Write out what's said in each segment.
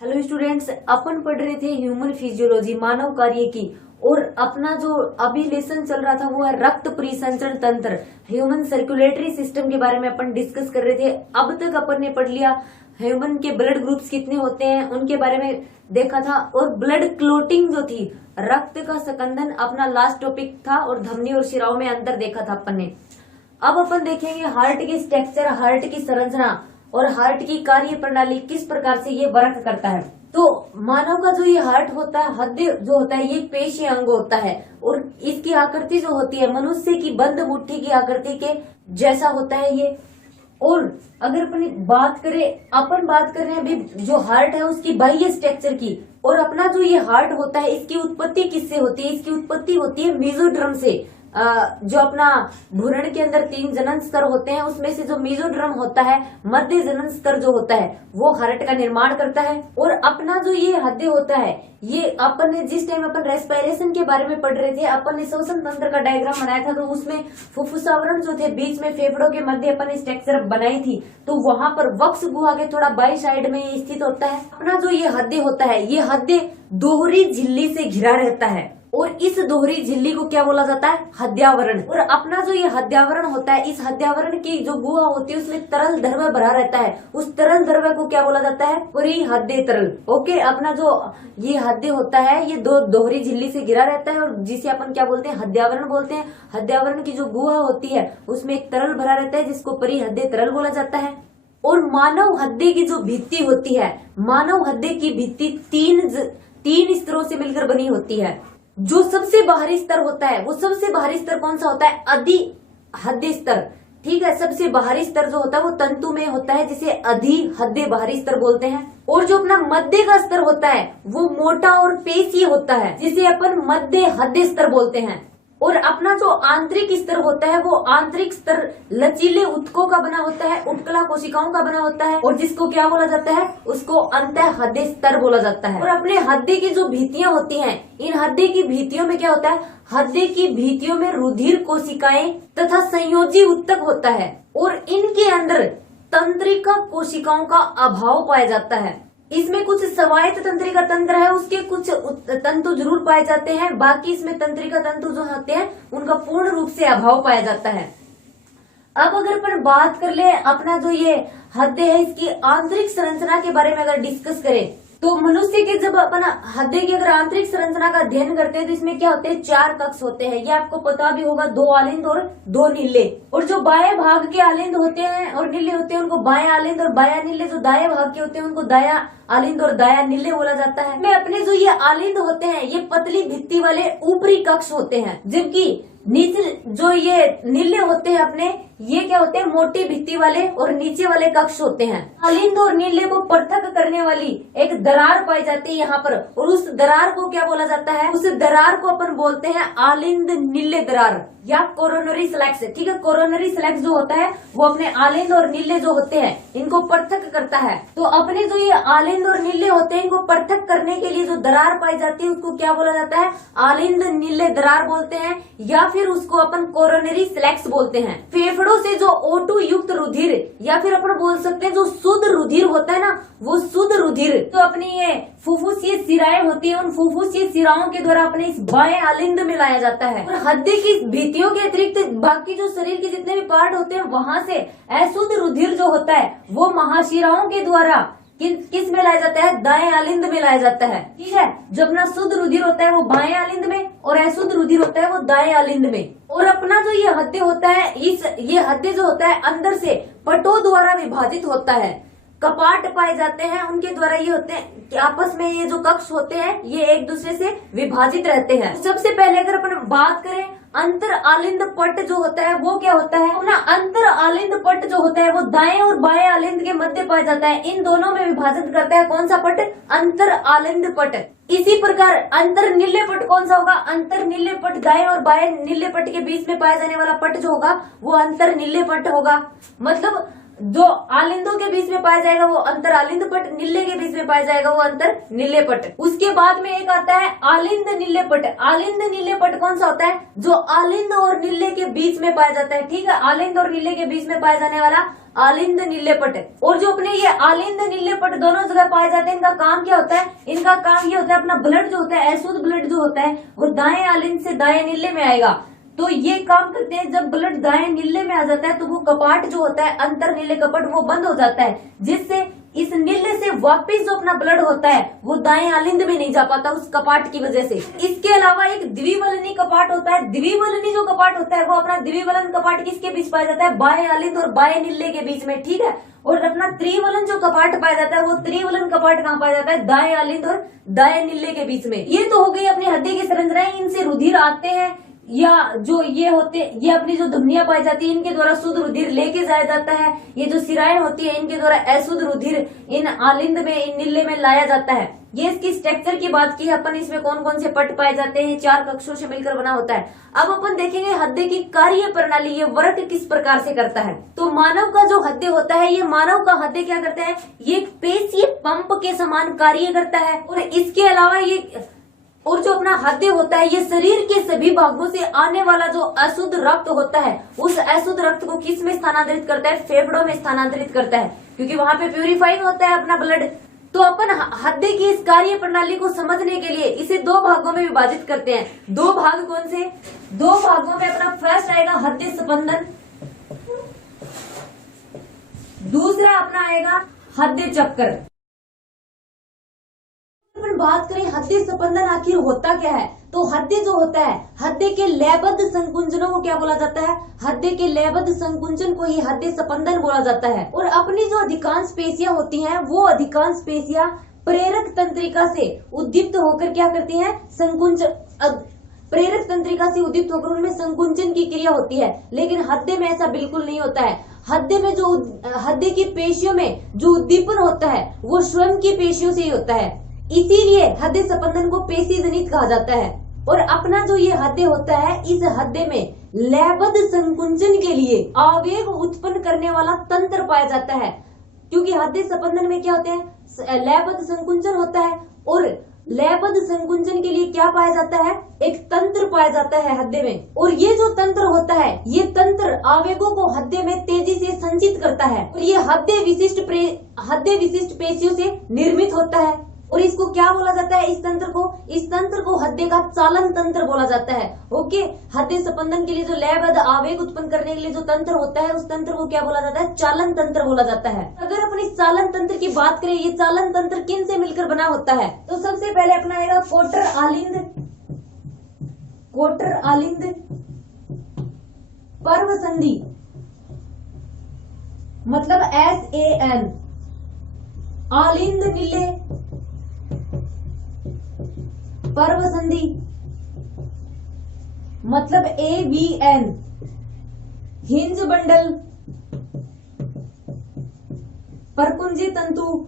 Hello students, अपन पढ़ रहे थे ह्यूमन फिजियोलॉजी, मानव कार्य की। और अपना जो अभी लेसन चल रहा था वो है रक्त परिसंचरण तंत्र, ह्यूमन सर्कुलेटरी सिस्टम के बारे में अपन डिस्कस कर रहे थे। अब तक अपन ने पढ़ लिया ह्यूमन के ब्लड ग्रुप्स कितने होते हैं, उनके बारे में देखा था। और ब्लड क्लोटिंग जो थी, रक्त का सकंदन, अपना लास्ट टॉपिक था। और धमनी और शिराओं में अंतर देखा था अपन ने। अब अपन देखेंगे हार्ट की स्ट्रक्चर, हार्ट की संरचना और हार्ट की कार्य प्रणाली किस प्रकार से ये वर्क करता है। तो मानव का जो ये हार्ट होता है, हृदय जो होता है, ये पेशीय अंग होता है। और इसकी आकृति जो होती है मनुष्य की बंद मुट्ठी की आकृति के जैसा होता है ये। और अगर अपन बात कर रहे हैं अभी जो हार्ट है उसकी बाह्य स्ट्रक्चर की। और अपना जो ये हार्ट होता है इसकी उत्पत्ति किससे होती है? इसकी उत्पत्ति होती है मेसोड्रम से। जो अपना भ्रूण के अंदर 3 जनन स्तर होते हैं, उसमें से जो मेसोड्रम होता है, मध्य जनन स्तर जो होता है, वो हार्ट का निर्माण करता है। और अपना जो ये हृदय होता है, ये अपन ने जिस टाइम अपन रेस्पिरेशन के बारे में पढ़ रहे थे, अपन ने श्वसन तंत्र का डायग्राम बनाया था। तो उसमें फुफ्फुसावरण जो थे, बीच में फेफड़ों के मध्य अपन ने स्ट्रक्चर बनाई थी। तो वहां पर वक्ष गुहा के थोड़ा बाई साइड में स्थित होता है। अपना जो ये हृदय होता है, ये हृदय दोहरी झिल्ली से घिरा रहता है। और इस दोहरी झिल्ली को क्या बोला जाता है? हृदयावरण। और अपना जो ये हृदयावरण होता है, इस हृदयावरण की जो गुहा होती है उसमें तरल द्रव्य भरा रहता है। उस तरल द्रव्य को क्या बोला जाता है? परिहृदय तरल। ओके, अपना जो ये हृदय होता है ये दोहरी झिल्ली से घिरा रहता है और जिसे अपन क्या बोलते हैं? हृदयावरण बोलते हैं। हृदयावरण की जो गुहा होती है उसमें एक तरल भरा रहता है जिसको परिहृदय तरल बोला जाता है। और मानव हृदय की जो भित्ति होती है, मानव हृदय की भित्ति तीन स्तरों से मिलकर बनी होती है। जो सबसे बाहरी स्तर होता है, वो सबसे बाहरी स्तर कौन सा होता है? अधि हृदय स्तर। ठीक है, सबसे बाहरी स्तर जो होता है वो तंतु में होता है, जिसे अधि हृदय बाहरी स्तर बोलते हैं। और जो अपना मध्य का स्तर होता है वो मोटा और पेशीय होता है, जिसे अपन मध्य हृदय स्तर बोलते हैं। और अपना जो आंतरिक स्तर होता है वो आंतरिक स्तर लचीले ऊतकों का बना होता है, उपकला कोशिकाओं का बना होता है। और जिसको क्या बोला जाता है? उसको अंतः हृदय स्तर बोला जाता है। और अपने हृदय की जो भित्तियां होती हैं, इन हृदय की भित्तियों में क्या होता है? हृदय की भित्तियों में रुधिर कोशिकाएं तथा संयोजी ऊतक होता है। और इनके अंदर तंत्रिका कोशिकाओं का अभाव पाया जाता है। इसमें कुछ स्वायत्त तंत्रिका तंत्र है, उसके कुछ तंतु जरूर पाए जाते हैं, बाकी इसमें तंत्रिका तंतु जो होते हैं उनका पूर्ण रूप से अभाव पाया जाता है। अब अगर अपन बात कर ले अपना जो ये हृदय है, इसकी आंतरिक संरचना के बारे में अगर डिस्कस करें, तो मनुष्य के जब अपन हृदय की अगर आंतरिक संरचना का अध्ययन करते हैं तो इसमें क्या होते हैं? 4 कक्ष होते हैं। ये आपको पता भी होगा, 2 आलिंद और 2 नीले। और जो बाएं भाग के आलिंद होते हैं और नीले होते हैं उनको बाएं आलिंद और बायां नीले। जो दाएं भाग के होते हैं उनको दायां आलिंद और दायां नीले बोला जाता है। में अपने जो ये आलिंद होते हैं ये पतली भित्ति वाले ऊपरी कक्ष होते हैं, जबकि नीचे जो ये नीले होते हैं अपने, ये क्या होते हैं? मोटी भित्ति वाले और नीचे वाले कक्ष होते हैं। आलिंद और नीले को पृथक करने वाली एक दरार पाई जाती है यहाँ पर। और उस दरार को क्या बोला जाता है? उस दरार को अपन बोलते हैं आलिंद नीले दरार या कोरोनरी स्लैक्स। ठीक है, कोरोनरी स्लैक्स जो होता है वो अपने आलिंद और नीले जो होते हैं इनको पृथक करता है। तो अपने जो ये आलिंद और नीले होते हैं इनको पृथक करने के लिए जो दरार पाई जाती है उसको क्या बोला जाता है? आलिंद नीले दरार बोलते हैं, या फिर उसको अपन कोरोनरी स्लैक्स बोलते हैं। फेफड़ों से जो O2 युक्त रुधिर, या फिर अपन बोल सकते हैं जो शुद्ध रुधिर होता है ना, वो शुद्ध रुधिर तो अपनी ये फुफ्फुसीय शिराएं होती है, उन फुफ्फुसीय शिराओं के द्वारा अपने इस बाएं आलिंद में लाया जाता है। और हृदय की भित्तियों के अतिरिक्त बाकी जो शरीर के जितने भी पार्ट होते हैं वहां से अशुद्ध रुधिर जो होता है वो महाशिराओं के द्वारा किस में लाया जाता है? दाएं आलिंद में लाया जाता है। ठीक है, जो अपना शुद्ध रुधिर होता है वो बाएं आलिंद में और अशुद्ध रुधिर होता है वो दाएं आलिंद में। और अपना जो ये हृदय होता है, ये हृदय जो होता है अंदर से पटों द्वारा विभाजित होता है। कपाट पाए जाते हैं, उनके द्वारा ये होते हैं कि आपस में ये जो कक्ष होते हैं ये एक दूसरे से विभाजित रहते हैं। सबसे पहले अगर अपन बात करें अंतर आलिंद पट जो होता है वो क्या होता है? अपना अंतर आलिंद पट जो होता है वो दाएं और बाएं आलिंद के मध्य पाया जाता है। इन दोनों में विभाजित करता है कौन सा पट? अंतर आलिंद पट। इसी प्रकार अंतर नीले पट कौन सा होगा? अंतर नीले पट दाएं और बाएं नीले पट के बीच में पाया जाने वाला पट जो होगा वो अंतर नीले पट होगा। मतलब जो आलिंदों के बीच में पाया जाएगा वो अंतर आलिंद पट, निल्ले के बीच में पाया जाएगा वो अंतर निल्ले पट। उसके बाद में एक आता है आलिंद निल्ले पट। आलिंद निल्ले पट कौन सा होता है? जो आलिंद और निल्ले के बीच में पाया जाता है, ठीक है, आलिंद और निल्ले के बीच में पाया जाने वाला आलिंद निल्ले पट। और जो अपने ये आलिंद निल्ले पट दोनों जगह पाए जाते हैं, इनका काम क्या होता है? इनका काम ये होता है, अपना ब्लड जो होता है, अशुद्ध ब्लड जो होता है वो दाएं आलिंद से दाएं निल्ले में आएगा। तो ये काम करते हैं, जब ब्लड दाएं नीले में आ जाता है तो वो कपाट जो होता है अंतर नीले कपट वो बंद हो जाता है, जिससे इस नीले से वापस जो अपना ब्लड होता है वो दाएं आलिंद में नहीं जा पाता उस कपाट की वजह से। इसके अलावा एक द्विवलनी कपाट होता है। द्विवलनी जो कपाट होता है वो अपना द्विवलन कपाट किसके बीच पाया जाता है? बाएं आलिंद और बाएं नीले के बीच में, ठीक है। और अपना त्रिवलन जो कपाट पाया जाता है वो त्रिवलन कपाट कहाँ पाया जाता है? दाएं आलिंद और दाएं नीले के बीच में। ये तो हो गई अपनी हड्डी की संरचनाएं, इनसे रुधिर आते हैं या जो ये होते, ये अपनी जो धमनियां पाई जाती है इनके द्वारा शुद्ध रुधिर लेके जाया जाता है। ये जो सिराएं होती है इनके द्वारा अशुद्ध रुधिर इन आलिंद में, इन नीले में लाया जाता है। ये इसकी स्ट्रक्चर की बात की है अपन, इसमें कौन कौन से पट पाए जाते हैं, 4 कक्षों से मिलकर बना होता है। अब अपन देखेंगे हड्डी की कार्य प्रणाली, ये वर्क किस प्रकार से करता है। तो मानव का जो हड्डी होता है, ये मानव का हड्डी क्या करता है? ये एक पेशीय पंप के समान कार्य करता है। और इसके अलावा ये और जो अपना हृदय होता है ये शरीर के सभी भागों से आने वाला जो अशुद्ध रक्त होता है उस अशुद्ध रक्त को किस में स्थानांतरित करता है? फेफड़ों में स्थानांतरित करता है, क्योंकि वहां पे प्यूरिफाइंग होता है अपना ब्लड। तो अपन हृदय की इस कार्य प्रणाली को समझने के लिए इसे 2 भागों में विभाजित करते हैं। 2 भाग कौन से? 2 भागों में अपना फर्स्ट आएगा हृदय स्पंदन, दूसरा अपना आएगा हृदय चक्कर। अपन बात करें हृदय स्पंदन आखिर होता क्या है, तो हृदय जो होता है, हृदय के लयबद्ध संकुंचनों को क्या बोला जाता है? हृदय के लयबद्ध संकुंचन को ही हृदय स्पंदन बोला जाता है। और अपनी जो अधिकांश पेशियां होती हैं वो अधिकांश पेशियां प्रेरक तंत्रिका से उद्दीप्त होकर क्या करती हैं? संकुंचन, प्रेरक तंत्रिका से उद्दीप्त होकर उनमें संकुंचन की क्रिया होती है। लेकिन हृदय में ऐसा बिल्कुल नहीं होता है। हृदय की पेशियों में जो उद्दीपन होता है वो स्वयं की पेशियों से ही होता है, इसीलिए हृदय स्पंदन को पेशी जनित कहा जाता है। और अपना जो ये हृदय होता है, इस हृदय में लयबद्ध संकुंचन के लिए आवेग उत्पन्न करने वाला तंत्र पाया जाता है, क्योंकि हृदय स्पंदन में क्या होते हैं? लयबद्ध संकुंचन होता है। और लयबद्ध संकुंचन के लिए क्या पाया जाता है? एक तंत्र पाया जाता है हृदय में। और ये जो तंत्र होता है, ये तंत्र आवेगों को हृदय में तेजी से संचित करता है। और ये हृदय विशिष्ट पेशियों से निर्मित होता है। और इसको क्या बोला जाता है? इस तंत्र को हृदय का चालन तंत्र बोला जाता है। ओके, हृदय स्पंदन के लिए जो लयबद्ध आवेग उत्पन्न करने के लिए जो तंत्र होता है उस तंत्र को क्या बोला जाता है? चालन तंत्र बोला जाता है। अगर अपन इस चालन तंत्र की बात करें, ये चालन तंत्र किन से मिलकर बना होता है? तो सबसे पहले अपना आएगा कोटर आलिंद पर्व संधि, मतलब SAN, आलिंद नीले पर्व संधि मतलब ABN, हिंज बंडल, परकुंजी तंतु,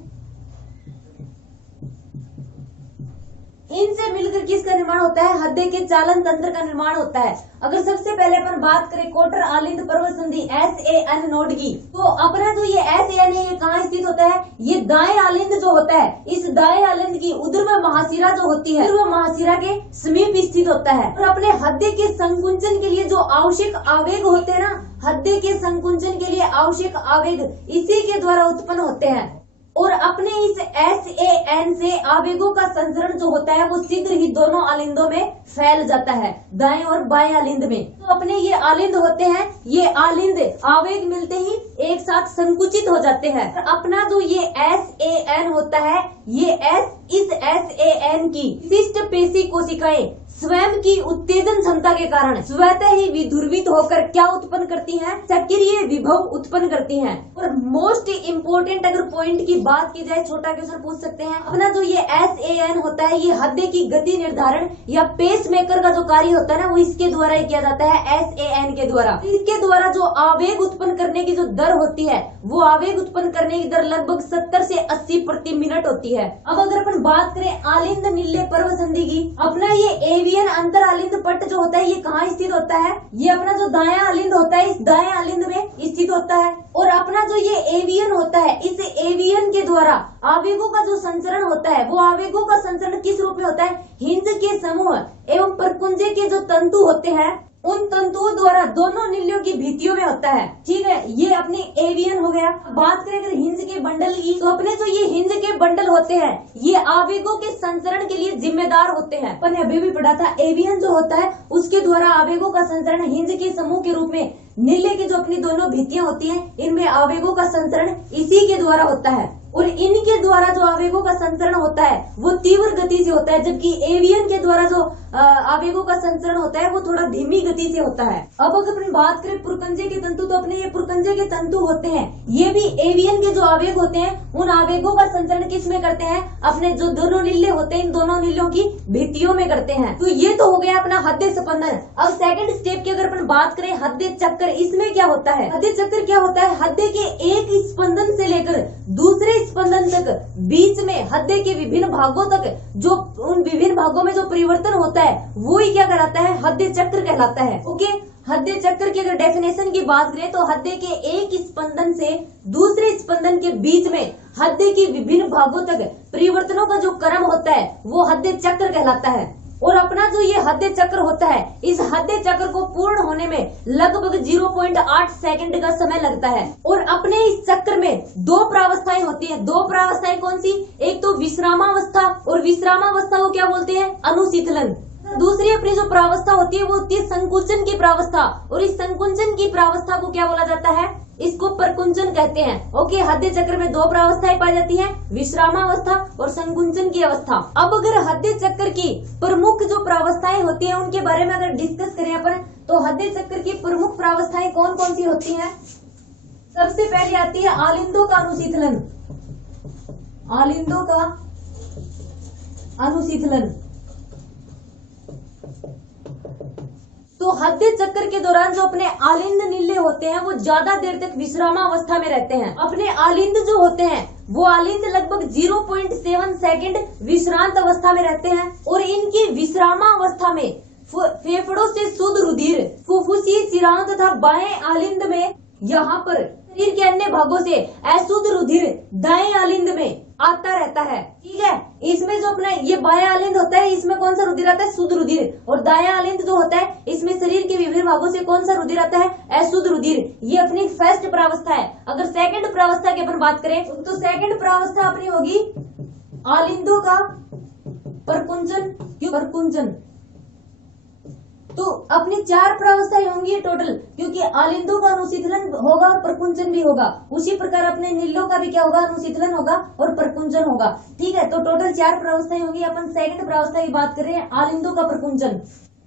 इनसे मिलकर किसका निर्माण होता है? हृदय के चालन तंत्र का निर्माण होता है। अगर सबसे पहले अपन बात करें कोटर आलिंद पर्व संधि SAN नोड की, तो अपना जो ये SAN है ये कहाँ स्थित होता है? ये दाएं आलिंद जो होता है, इस दाएं आलिंद की ऊर्ध्व महाशिरा जो होती है, ऊर्ध्व महाशिरा के समीप स्थित होता है। और अपने हृदय के संकुंचन के लिए जो आवश्यक आवेग होते हैं ना, हृदय के संकुंचन के लिए आवश्यक आवेग इसी के द्वारा उत्पन्न होते हैं। और अपने इस SAN से आवेगों का संचरण जो होता है वो शीघ्र ही दोनों आलिंदों में फैल जाता है, दाएं और बाएं आलिंद में। तो अपने ये आलिंद होते हैं, ये आलिंद आवेग मिलते ही एक साथ संकुचित हो जाते हैं। अपना जो ये SAN होता है, ये इस SAN की विशिष्ट पेशी कोशिकाएं स्वयं की उत्तेजन क्षमता के कारण स्वतः ही विध्रुवित होकर क्या उत्पन्न करती हैं? सक्रिय विभव उत्पन्न करती हैं। और मोस्ट इम्पोर्टेंट अगर पॉइंट की बात की जाए, छोटा क्वेश्चन पूछ सकते हैं, अपना जो ये SAN होता है ये हृदय की गति निर्धारण या पेस मेकर का जो कार्य होता है ना, वो इसके द्वारा ही किया जाता है, SAN के द्वारा। इसके द्वारा जो आवेग उत्पन्न करने की जो दर होती है, वो आवेग उत्पन्न करने की दर लगभग 70 से 80 प्रति मिनट होती है। अब अगर अपन बात करें आलिंद नीले पर्व संधि की, अपना ये एवियन अंतर आलिंद पट्ट जो होता है ये कहाँ स्थित होता है? ये अपना जो दायां आलिंद होता है इस दायां आलिंद में स्थित होता है। और अपना जो ये एवियन होता है इस एवियन के द्वारा आवेगों का जो संचरण होता है वो आवेगों का संचरण किस रूप में होता है? हिंज के समूह एवं परकुंजे के जो तंतु होते हैं उन तंतुओं द्वारा दोनों नीलियों की भित्तियों में होता है। ठीक है, ये अपने एवियन हो गया। बात करें अगर हिंज के बंडल की, तो अपने जो ये हिंज के बंडल होते हैं ये आवेगों के संचरण के लिए जिम्मेदार होते हैं। अपन ने अभी भी पढ़ा था एवियन जो होता है उसके द्वारा आवेगों का संचरण हिंज के समूह के रूप में नीले की जो अपनी दोनों भित्तियां होती हैं इनमें आवेगों का संचरण इसी के द्वारा होता है। और इनके द्वारा जो आवेगों का संचरण होता है वो तीव्र गति से होता है, जबकि एवियन के द्वारा जो आवेगों का संचरण होता है वो थोड़ा धीमी गति से होता है। अब अगर अपन बात करें पुरकंजे के तंतु, तो अपने ये पुरकंजे के तंतु होते हैं ये भी एवियन के जो आवेग होते हैं उन आवेगों का संचरण किस में करते हैं? अपने जो दोनों नीले होते हैं इन दोनों नीलों की भित्तियों में करते हैं। तो ये तो हो गया अपना हृदय स्पंदन। अब सेकंड स्टेप की अगर अपन बात करें हृदय चक्कर, इसमें क्या होता है? हृदय चक्कर क्या होता है? हृदय के एक स्पंदन से लेकर दूसरे स्पंदन तक बीच में हृदय के विभिन्न भागों तक जो उन विभिन्न भागों में जो परिवर्तन होता है वो ही क्या कहलाता है? हृदय चक्र कहलाता है। ओके, हृदय चक्र की अगर डेफिनेशन की बात करें तो हृदय के एक स्पंदन से दूसरे स्पंदन के बीच में हृदय के विभिन्न भागों तक परिवर्तनों का जो क्रम होता है वो हृदय चक्र कहलाता है। और अपना जो ये हृदय चक्र होता है इस हृदय चक्र को पूर्ण होने में लगभग 0.8 सेकंड का समय लगता है। और अपने इस चक्र में दो प्रावस्थाएं होती हैं। दो प्रावस्थाएं कौन सी? एक तो विश्रामावस्था, और विश्रामावस्था को क्या बोलते हैं? अनुशीतलन। दूसरी अपनी जो प्रावस्था होती है वो होती है संकुंचन की प्रावस्था, और इस संकुंचन की प्रावस्था को क्या बोला जाता है? इसको परकुंचन कहते हैं। ओके, हृदय चक्र में दो प्रावस्थाएं पाई जाती हैं, विश्रामावस्था और संकुंचन की अवस्था। अब अगर हृदय चक्र की प्रमुख जो प्रावस्थाएं होती हैं उनके बारे में अगर डिस्कस करें अपन, तो हृदय चक्र की प्रमुख प्रावस्थाएं कौन कौन सी होती हैं? सबसे पहले आती है आलिंदों का अनुशीतलन। आलिंदों का अनुशीतलन। तो हृदय चक्र के दौरान जो अपने आलिंद नीले होते हैं वो ज्यादा देर तक विश्रामावस्था में रहते हैं। अपने आलिंद जो होते हैं वो आलिंद लगभग 0.7 सेकंड विश्रांत अवस्था में रहते हैं। और इनकी विश्रामावस्था में फेफड़ों से शुद्ध रुधिर फुफ्फुसीय शिराओं तथा बाएं आलिंद में यहाँ पर शरीर के अन्य भागों से अशुद्ध रुधिर दाएं आलिंद में आता रहता है। ठीक है, इसमें जो अपना ये बायां आलिंद होता है इसमें कौन सा रुधिर आता है? शुद्ध रुधिर। और दायां आलिंद जो होता है इसमें शरीर के विभिन्न भागों से कौन सा रुधिर आता है? अशुद्ध रुधिर। ये अपनी फर्स्ट प्रावस्था है। अगर सेकंड प्रावस्था की अपन बात करें तो सेकंड प्रावस्था अपनी होगी आलिंदों का परकुंचन। क्यों परकुंचन? तो अपनी 4 प्रावस्थाएं होंगी टोटल, क्योंकि आलिंदों का अनुशीतलन होगा और परकुंचन भी होगा। उसी प्रकार अपने नीलों का भी क्या होगा? अनुशीतलन होगा और परकुंचन होगा। ठीक है, तो टोटल 4 प्रावस्थाएं होंगी। अपन सेकंड प्रावस्था की बात कर रहे हैं, आलिंदों का परकुंचन।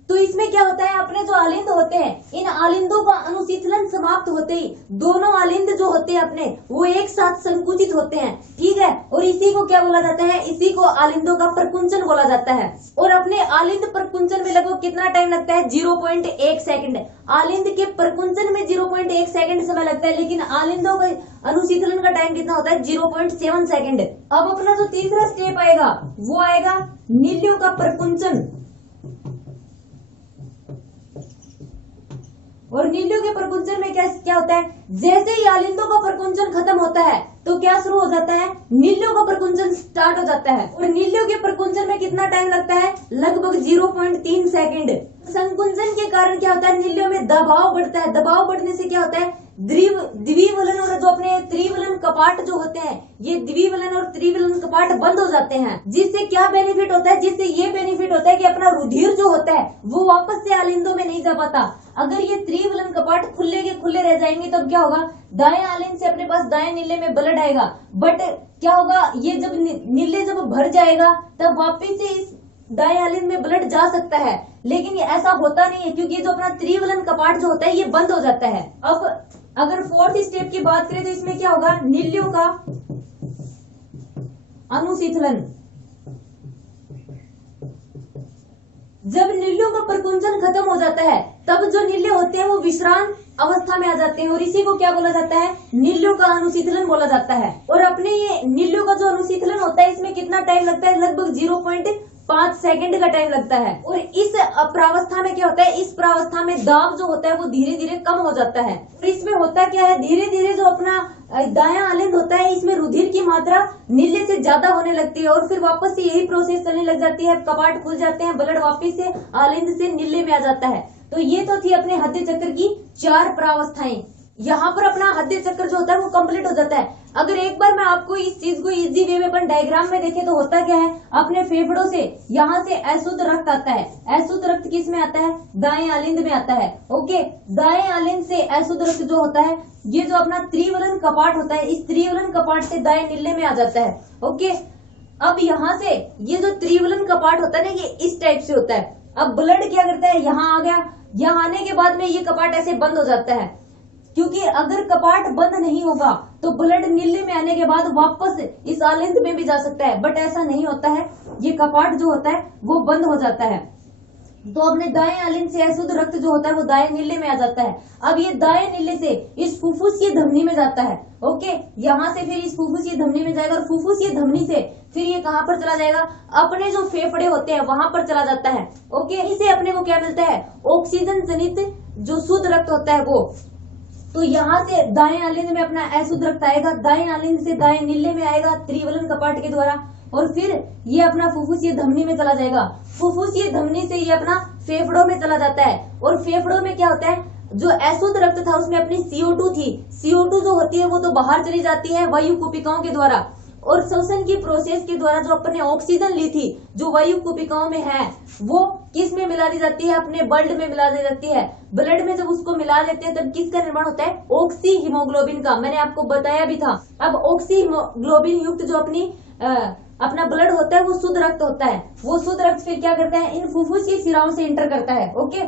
तो इसमें क्या होता है? अपने जो आलिंद होते हैं इन आलिंदों का अनुशीतलन समाप्त होते ही दोनों आलिंद जो होते हैं अपने वो एक साथ संकुचित होते हैं। ठीक है, और इसी को क्या बोला जाता है? इसी को आलिंदों का परकुंचन बोला जाता है। और अपने आलिंद परकुंचन में लगभग कितना टाइम लगता है? 0.1 सेकंड। आलिंद के परकुंचन में 0.1 सेकंड समय लगता है, लेकिन आलिंदों का अनुशीतलन का टाइम कितना होता है? 0.7 सेकंड। अब अपना जो तीसरा स्टेप आएगा वो आएगा नीलियों का परकुंचन। और नीलियों के परकुंचन में क्या होता है? जैसे ही आलिंदों का परकुंचन खत्म होता है तो क्या शुरू हो जाता है? नीलियों का परकुंचन स्टार्ट हो जाता है। और नीलियों के परकुंचन में कितना टाइम लगता है? लगभग 0.3 सेकंड। संकुंचन के कारण क्या होता है? नीलियों में दबाव बढ़ता है। दबाव बढ़ने से क्या होता है? द्विवलन और जो अपने त्रिवलन कपाट जो होते हैं ये द्विवलन और त्रिवलन कपाट बंद हो जाते हैं। जिससे क्या बेनिफिट होता है? जिससे ये बेनिफिट होता है कि अपना रुधिर जो होता है वो वापस से आलिंदों में नहीं जा पाता। अगर ये त्रिवलन कपाट खुले के खुले रह जाएंगे तब क्या होगा? दाएं आलिंद से अपने पास दाएं नीले में ब्लड आएगा, बट क्या होगा? ये जब नीले जब भर जाएगा तब वापिस से इस दाएं आलिंद में ब्लड जा सकता है, लेकिन ये ऐसा होता नहीं है क्योंकि जो अपना त्रिवलन कपाट जो होता है ये बंद हो जाता है। अब अगर फोर्थ स्टेप की बात करें तो इसमें क्या होगा? नीलियों का अनुशीतलन। जब नीलियों का परकुंचन खत्म हो जाता है तब जो नीले होते हैं वो विश्राम अवस्था में आ जाते हैं और इसी को क्या बोला जाता है? नीलियों का अनुशीतलन बोला जाता है। और अपने ये नीलियों का जो अनुशीतलन होता है इसमें कितना टाइम लगता है? लगभग 5 सेकंड का टाइम लगता है। और इस प्रावस्था में क्या होता है, इस प्रावस्था में दाब जो होता है वो धीरे धीरे कम हो जाता है। और इसमें होता क्या है, धीरे धीरे जो अपना दायां आलिंद होता है इसमें रुधिर की मात्रा नीले से ज्यादा होने लगती है और फिर वापस से यही प्रोसेस चलने लग जाती है, कपाट खुल जाते हैं, ब्लड वापस से आलिंद से नीले में आ जाता है। तो ये तो थी अपने हृदय चक्र की 4 प्रावस्थाएं। यहाँ पर अपना हृदय चक्र जो होता है वो कंप्लीट हो जाता है। अगर एक बार मैं आपको इस चीज को इजी वे में अपन डायग्राम में देखें तो होता क्या है, अपने फेफड़ों से यहाँ से अशुद्ध रक्त आता है। अशुद्ध रक्त किस में आता है, दाएं आलिंद में आता है। ओके, दाएं आलिंद से अशुद्ध रक्त जो होता है, ये जो अपना त्रिवलन कपाट होता है, इस त्रिवलन कपाट से दाएं नीले में आ जाता है। ओके, अब यहाँ से ये जो त्रिवलन कपाट होता है ना, ये इस टाइप से होता है। अब ब्लड क्या करता है, यहाँ आ गया, यहाँ आने के बाद में ये कपाट ऐसे बंद हो जाता है, क्योंकि अगर कपाट बंद नहीं होगा तो ब्लड नीले में आने के बाद वापस इस आलिंद में भी जा सकता है, बट ऐसा नहीं होता है, ये कपाट जो होता है वो बंद हो जाता है। तो अपने दाएं आलिंद से अशुद्ध रक्त जो होता है वो दाएं नीले में आ जाता है। अब ये दाएं नीले से इस फुफ्फुसीय धमनी में जाता है। ओके, यहाँ से फिर इस फुफ्फुसीय धमनी में जाएगा और फुफ्फुसीय धमनी से फिर ये कहाँ पर चला जाएगा, अपने जो फेफड़े होते हैं वहां पर चला जाता है। ओके, इसे अपने को क्या मिलता है, ऑक्सीजन जनित जो शुद्ध रक्त होता है वो। तो यहाँ से दाएं आलिंद में अपना अशुद्ध रक्त आएगा, दाएं आलिंद से दाएं नीले में आएगा त्रिवलन कपाट के द्वारा, और फिर ये अपना फुफ्फुसीय धमनी में चला जाएगा। फुफ्फुसीय धमनी से ये अपना फेफड़ों में चला जाता है, और फेफड़ों में क्या होता है, जो अशुद्ध रक्त था उसमें अपनी CO2 थी, CO2 जो होती है वो तो बाहर चली जाती है वायु कुपिकाओं के द्वारा, और श्वसन की प्रोसेस के द्वारा जो अपने ऑक्सीजन ली थी जो वायु कुपिकाओं में है वो किस में मिला दी जाती है, अपने ब्लड में मिला दी जाती है। ब्लड में जब उसको मिला देते हैं तब किसका निर्माण होता है, ऑक्सी हीमोग्लोबिन का। मैंने आपको बताया भी था। अब ऑक्सी हीमोग्लोबिन युक्त जो अपना ब्लड होता है वो शुद्ध रक्त होता है। वो शुद्ध रक्त फिर क्या करता है, इन फुफ्फुसीय शिराओं से इंटर करता है। ओके,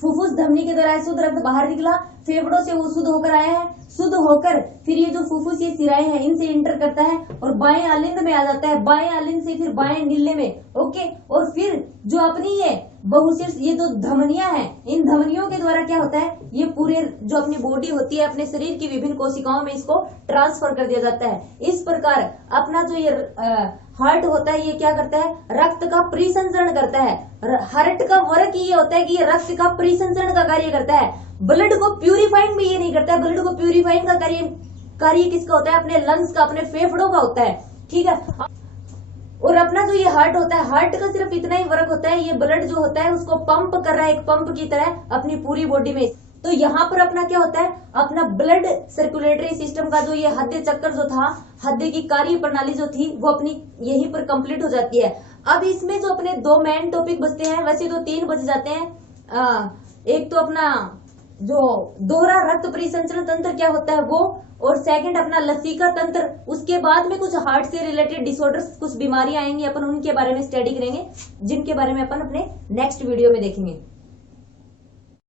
फुफ्फुस धमनी के द्वारा शुद्ध रक्त बाहर निकला, फेफड़ों से वो शुद्ध होकर आया है, शुद्ध होकर फिर ये जो फुफ्फुसीय शिराएं हैं इनसे इंटर करता है और बाएं आलिंद में आ जाता है, बाएं आलिंद से फिर बाएं नीले में। ओके, और फिर जो अपनी ये बहुशीर्ष ये जो धमनियां हैं, इन धमनियों के द्वारा क्या होता है, ये पूरे जो अपनी बॉडी होती है अपने शरीर की विभिन्न कोशिकाओं में इसको ट्रांसफर कर दिया जाता है। इस प्रकार अपना जो ये हार्ट होता है ये क्या करता है, रक्त का परिसंचरण करता है। हार्ट का वर्क ये होता है कि ये रक्त का परिसंचरण का कार्य करता है। ब्लड को प्यूरिफाइंग भी ये नहीं करता है, ब्लड को प्यूरिफाइंग का कार्य किसका होता है, अपने लंग्स का, अपने फेफड़ों का होता है। ठीक है, और अपना जो ये हार्ट होता है, हार्ट का सिर्फ इतना ही वर्क होता है, ये ब्लड जो होता है उसको पंप कर रहा है एक पंप की तरह अपनी पूरी बॉडी में। तो यहाँ पर अपना क्या होता है, अपना ब्लड सर्कुलेटरी सिस्टम का जो ये हृदय चक्र जो था, हृदय की कार्य प्रणाली जो थी वो अपनी यहीं पर कंप्लीट हो जाती है। अब इसमें जो अपने 2 मेन टॉपिक बचते हैं, वैसे तो 3 बच जाते हैं। एक तो अपना जो दोहरा रक्त परिसंचरण तंत्र क्या होता है वो, और सेकंड अपना लसीका तंत्र। उसके बाद में कुछ हार्ट से रिलेटेड डिसऑर्डर्स, कुछ बीमारियां आएंगी, अपन उनके बारे में स्टडी करेंगे, जिनके बारे में अपन अपने नेक्स्ट वीडियो में देखेंगे।